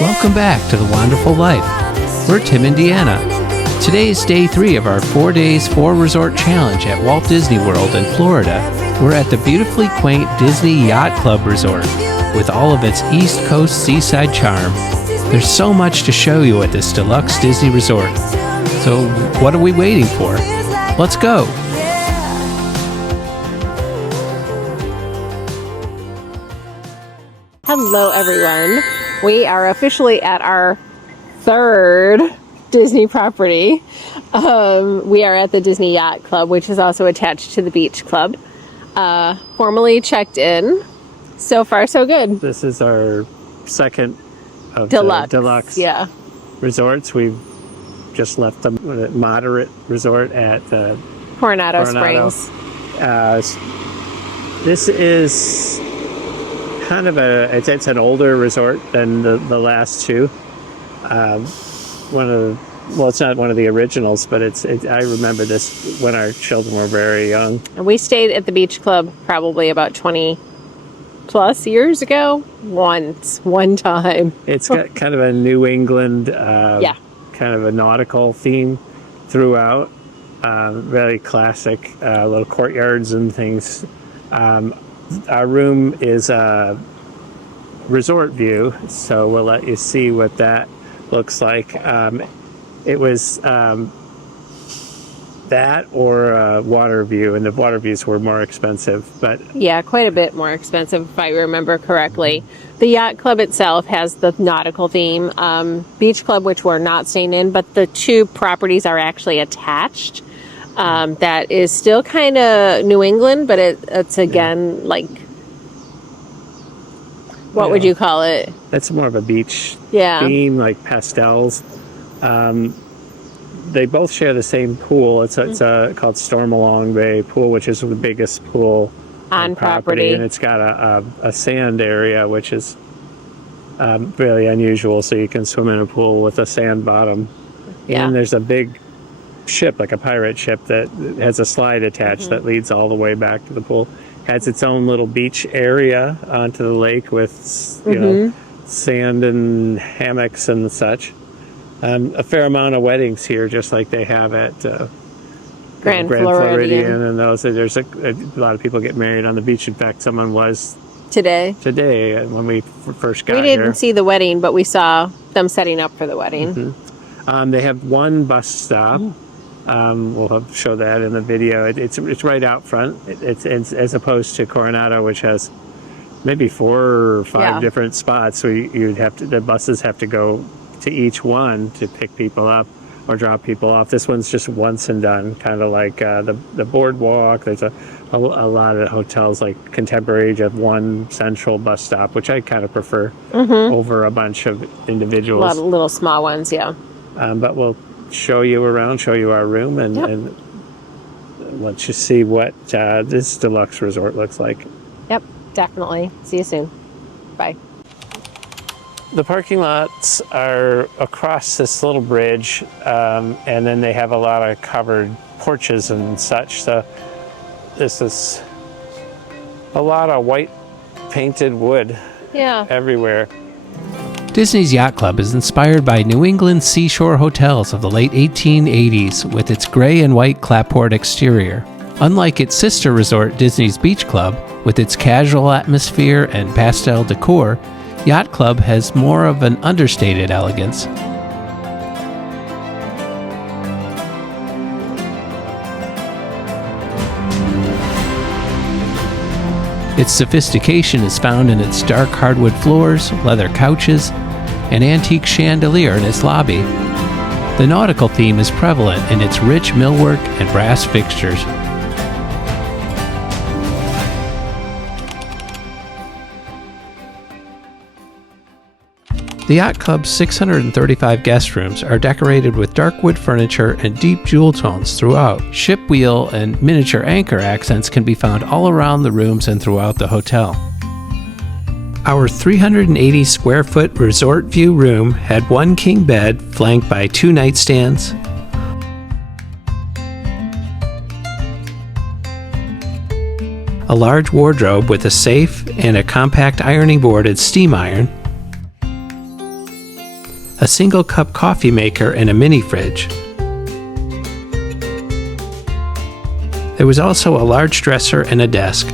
Welcome back to The Wonderful Life. We're Tim and Deanna. Today is day 3 of our 4 days, 4 resort challenge at Walt Disney World in Florida. We're at the beautifully quaint Disney Yacht Club Resort with all of its East Coast seaside charm. There's so much to show you at this deluxe Disney resort. So what are we waiting for? Let's go! Hello everyone. We are officially at our 3rd Disney property. We are at the Disney Yacht Club, which is also attached to the Beach Club. Formally checked in. So far, so good. This is our second of Deluxe. the deluxe resorts. We've just left the moderate resort at Coronado Springs. This is kind of it's an older resort than the last two. It's not one of the originals, but I remember this when our children were very young. And we stayed at the Beach Club probably about 20 plus years ago. One time. It's got kind of a New England, kind of a nautical theme throughout. Very classic, little courtyards and things. Our room is a resort view, so we'll let you see what that looks like. It was that or water view, and the water views were more expensive. But yeah, quite a bit more expensive if I remember correctly. The Yacht Club itself has the nautical theme. Beach Club, which we're not staying in, but the two properties are actually attached. That is still kind of New England, but it's again like, what would you call it? It's more of a beach theme, like pastels. They both share the same pool. It's called Stormalong Bay pool, which is the biggest pool on property, and it's got a sand area, which is really unusual. So you can swim in a pool with a sand bottom, and there's a big ship, like a pirate ship, that has a slide attached that leads all the way back to the pool. Has its own little beach area onto the lake with sand and hammocks and such. A fair amount of weddings here, just like they have at Grand Floridian. And those. There's a lot of people get married on the beach. In fact, someone was today when we first got here. We didn't see the wedding, but we saw them setting up for the wedding. They have one bus stop. We'll show that in the video. It's right out front. It's as opposed to Coronado, which has maybe 4 or 5 different spots. So the buses have to go to each one to pick people up or drop people off. This one's just once and done, kind of like the boardwalk. There's a lot of hotels like Contemporary have one central bus stop, which I kind of prefer over a bunch of individuals. A lot of little small ones, but we'll show you around, show you our room, and let you see what this deluxe resort looks like. Yep, definitely. See you soon. Bye. The parking lots are across this little bridge, and then they have a lot of covered porches and such. So this is a lot of white painted wood everywhere. Disney's Yacht Club is inspired by New England seashore hotels of the late 1880s with its gray and white clapboard exterior. Unlike its sister resort, Disney's Beach Club, with its casual atmosphere and pastel decor, Yacht Club has more of an understated elegance. Its sophistication is found in its dark hardwood floors, leather couches, and antique chandelier in its lobby. The nautical theme is prevalent in its rich millwork and brass fixtures. The Yacht Club's 635 guest rooms are decorated with dark wood furniture and deep jewel tones throughout. Ship wheel and miniature anchor accents can be found all around the rooms and throughout the hotel. Our 380 square foot resort view room had one king bed flanked by 2 nightstands, a large wardrobe with a safe and a compact ironing board and steam iron, a single cup coffee maker, and a mini fridge. There was also a large dresser and a desk.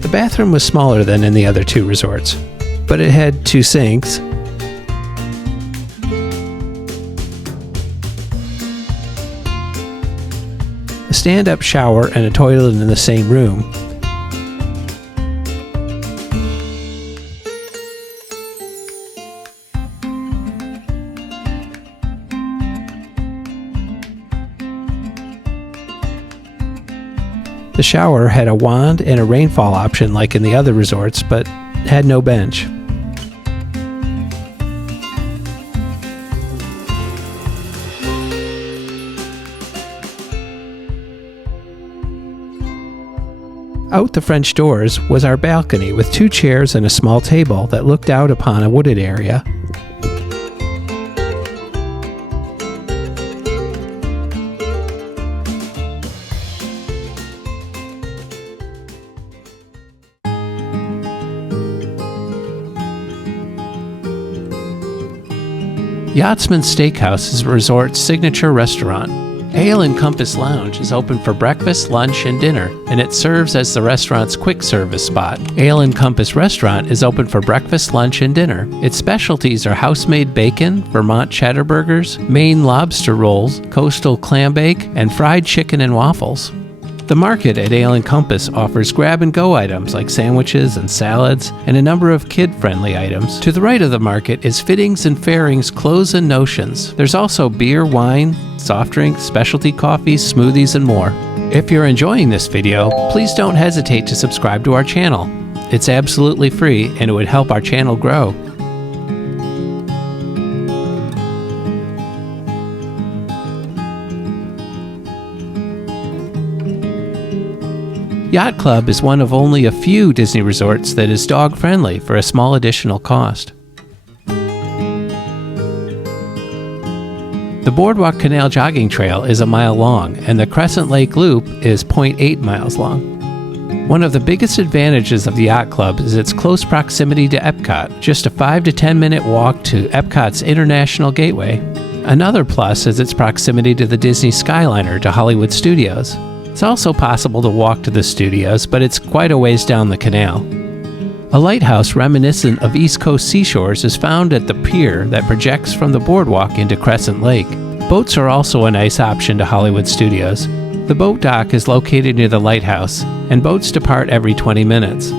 The bathroom was smaller than in the other two resorts, but it had 2 sinks, a stand-up shower, and a toilet in the same room. The shower had a wand and a rainfall option like in the other resorts, but had no bench. Out the French doors was our balcony with 2 chairs and a small table that looked out upon a wooded area. Yachtsman Steakhouse is the resort's signature restaurant. Ale and Compass Lounge is open for breakfast, lunch, and dinner, and it serves as the restaurant's quick service spot. Ale and Compass Restaurant is open for breakfast, lunch, and dinner. Its specialties are house-made bacon, Vermont cheddar burgers, Maine lobster rolls, coastal clam bake, and fried chicken and waffles. The market at Ale and Compass offers grab-and-go items like sandwiches and salads, and a number of kid-friendly items. To the right of the market is Fittings and Fairings Clothes and Notions. There's also beer, wine, soft drinks, specialty coffees, smoothies, and more. If you're enjoying this video, please don't hesitate to subscribe to our channel. It's absolutely free, and it would help our channel grow. Yacht Club is one of only a few Disney resorts that is dog-friendly for a small additional cost. The Boardwalk Canal Jogging Trail is a mile long, and the Crescent Lake Loop is 0.8 miles long. One of the biggest advantages of the Yacht Club is its close proximity to Epcot, just a 5 to 10 minute walk to Epcot's International Gateway. Another plus is its proximity to the Disney Skyliner to Hollywood Studios. It's also possible to walk to the studios, but it's quite a ways down the canal. A lighthouse reminiscent of East Coast seashores is found at the pier that projects from the boardwalk into Crescent Lake. Boats are also a nice option to Hollywood Studios. The boat dock is located near the lighthouse, and boats depart every 20 minutes.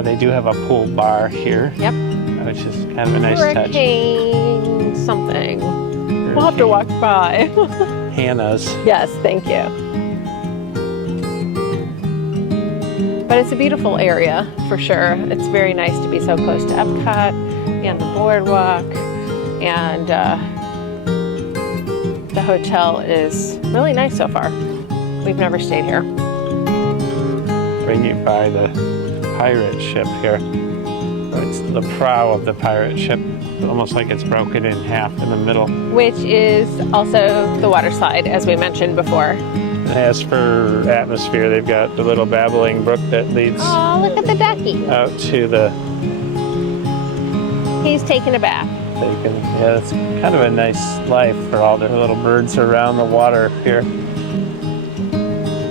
They do have a pool bar here. Yep. Which is kind of a nice touch. Hurricane something. We'll have to walk by. Hannah's. Yes, thank you. But it's a beautiful area for sure. It's very nice to be so close to Epcot and the boardwalk, and the hotel is really nice so far. We've never stayed here. Bring you by the pirate ship here. It's the prow of the pirate ship, almost like it's broken in half in the middle. Which is also the water slide, as we mentioned before. As for atmosphere, they've got the little babbling brook that leads Oh, look at the ducky. out to the... He's taking a bath. Yeah, it's kind of a nice life for all the little birds around the water here.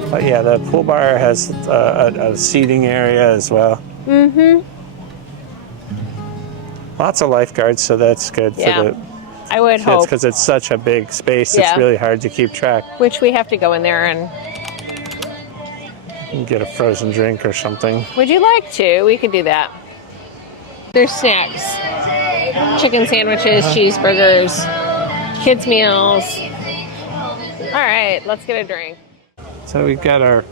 But yeah, the pool bar has a seating area as well. Mm-hmm. Lots of lifeguards, so that's good. Yeah, I would hope. Because it's such a big space, Yeah. It's really hard to keep track. Which we have to go in there and... You can get a frozen drink or something. Would you like to? We could do that. There's snacks. Chicken sandwiches, cheeseburgers, kids' meals. All right, let's get a drink. So we've got our...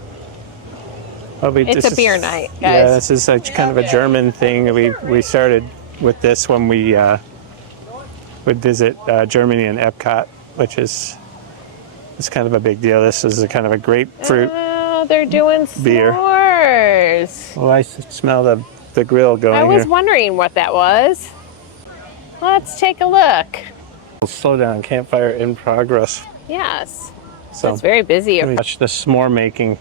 It's a beer night, guys. Yeah, this is kind of a German thing. We started with this when we would visit Germany and Epcot, which is kind of a big deal. This is a kind of a grapefruit Oh, they're doing beer. s'mores. Oh, I smell the the grill going I was here. wondering what that was. Let's take a look. Slow down, campfire in progress. Yes. So It's very busy. let me watch the s'more making.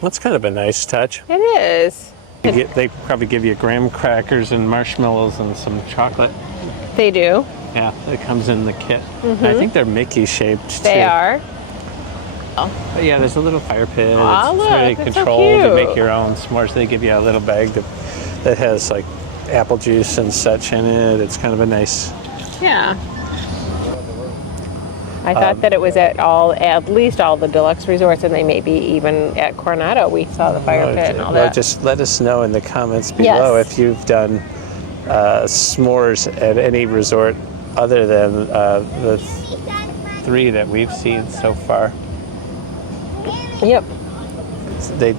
That's kind of a nice touch. It is. They probably give you graham crackers and marshmallows and some chocolate. They do. Yeah, it comes in the kit. I think they're Mickey shaped too. They are. But yeah, there's a little fire pit. Aw, It's look, very it's so controlled. You cute. make your own s'mores. They give you a little bag that has like apple juice and such in it. It's kind of a nice. Yeah. I thought that it was at least all the deluxe resorts, and they may be even at Coronado. We saw the fire pit and all that. Just let us know in the comments below if you've done s'mores at any resort other than the 3 that we've seen so far. Yep.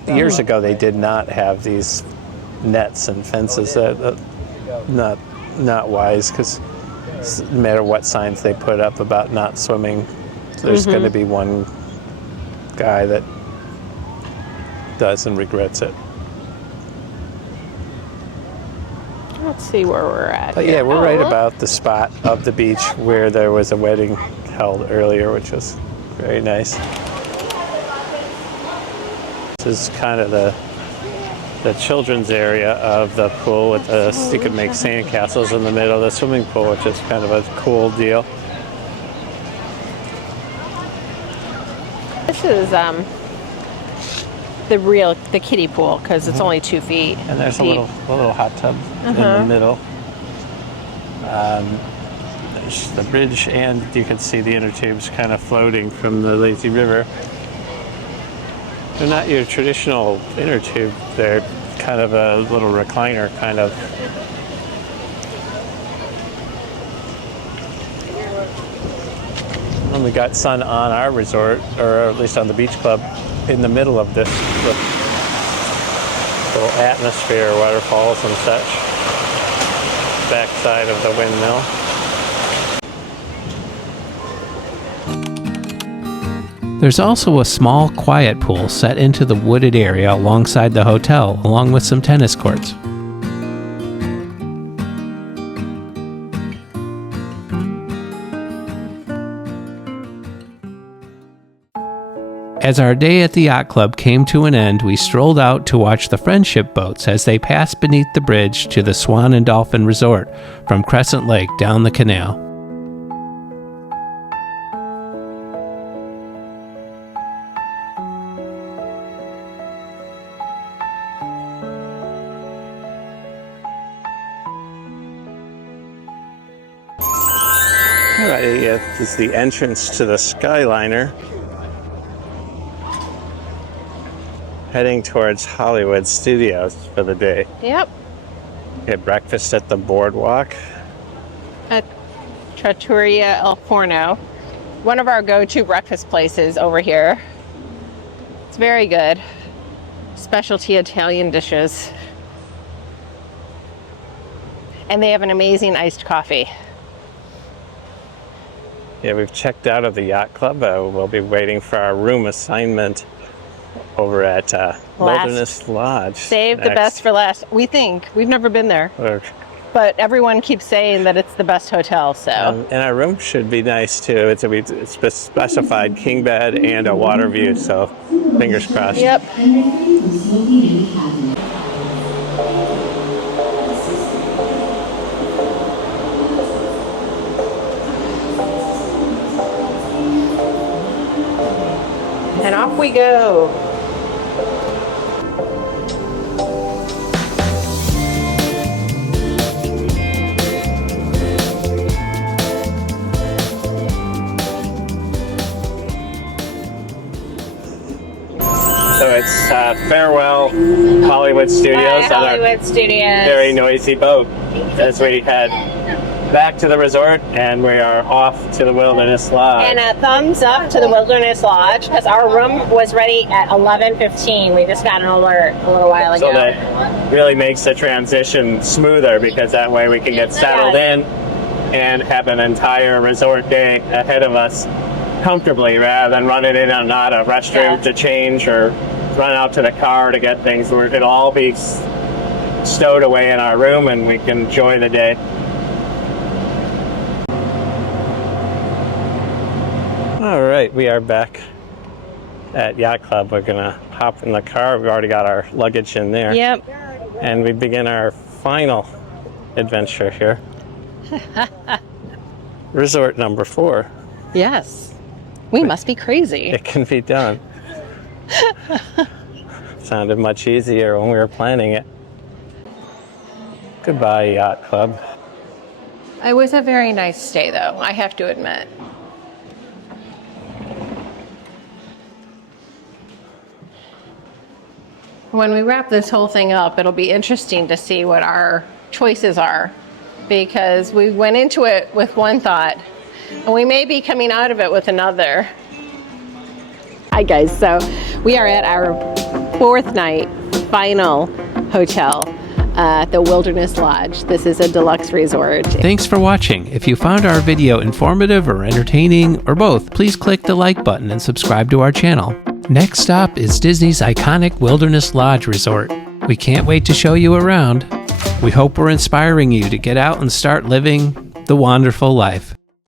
Years ago, they did not have these nets and fences. That not wise, because no matter what signs they put up about not swimming, there's going to be one guy that does and regrets it. Let's see where we're at. But yeah, we're right about the spot of the beach where there was a wedding held earlier, which was very nice. This is kind of the children's area of the pool with you could make sandcastles in the middle of the swimming pool, which is kind of a cool deal. This is the kiddie pool, because it's only 2 feet. And there's deep. a little hot tub in the middle. There's the bridge, and you can see the inner tubes kind of floating from the lazy river. They're not your traditional inner tube. They're kind of a little recliner kind of. And we got sun on our resort, or at least on the beach club, in the middle of this little atmosphere, waterfalls and such. Backside of the windmill. There's also a small, quiet pool set into the wooded area alongside the hotel, along with some tennis courts. As our day at the Yacht Club came to an end, we strolled out to watch the friendship boats as they passed beneath the bridge to the Swan and Dolphin Resort from Crescent Lake down the canal. All right, this is the entrance to the Skyliner. Heading towards Hollywood Studios for the day. Yep. Get breakfast at the boardwalk. At Trattoria El Forno, one of our go-to breakfast places over here. It's very good. Specialty Italian dishes. And they have an amazing iced coffee. Yeah, we've checked out of the Yacht Club. We'll be waiting for our room assignment over at Wilderness Lodge. Save the best for last. We think. We've never been there. But everyone keeps saying that it's the best hotel, so. And our room should be nice too. It's specified king bed and a water view, so fingers crossed. Yep. And off we go. So it's farewell Hollywood Studios on our Hollywood Studios. very noisy boat as we head back to the resort, and we are off to the Wilderness Lodge. And a thumbs up to the Wilderness Lodge, because our room was ready at 11:15. We just got an alert a little while ago. So that really makes the transition smoother, because that way we can get settled in and have an entire resort day ahead of us comfortably rather than running in and out of restroom to change or run out to the car to get things. It'll all be stowed away in our room and we can enjoy the day. All right, we are back at Yacht Club. We're gonna hop in the car. We've already got our luggage in there. Yep. And we begin our final adventure here. Resort number 4. Yes. We must be crazy. It can be done. Sounded much easier when we were planning it. Goodbye, Yacht Club. It was a very nice stay, though, I have to admit. When we wrap this whole thing up, it'll be interesting to see what our choices are, because we went into it with one thought, and we may be coming out of it with another. Hi guys, so we are at our 4th night, final hotel at the Wilderness Lodge. This is a deluxe resort. Thanks for watching. If you found our video informative or entertaining, or both, please click the like button and subscribe to our channel. Next stop is Disney's iconic Wilderness Lodge Resort. We can't wait to show you around. We hope we're inspiring you to get out and start living the wonderful life.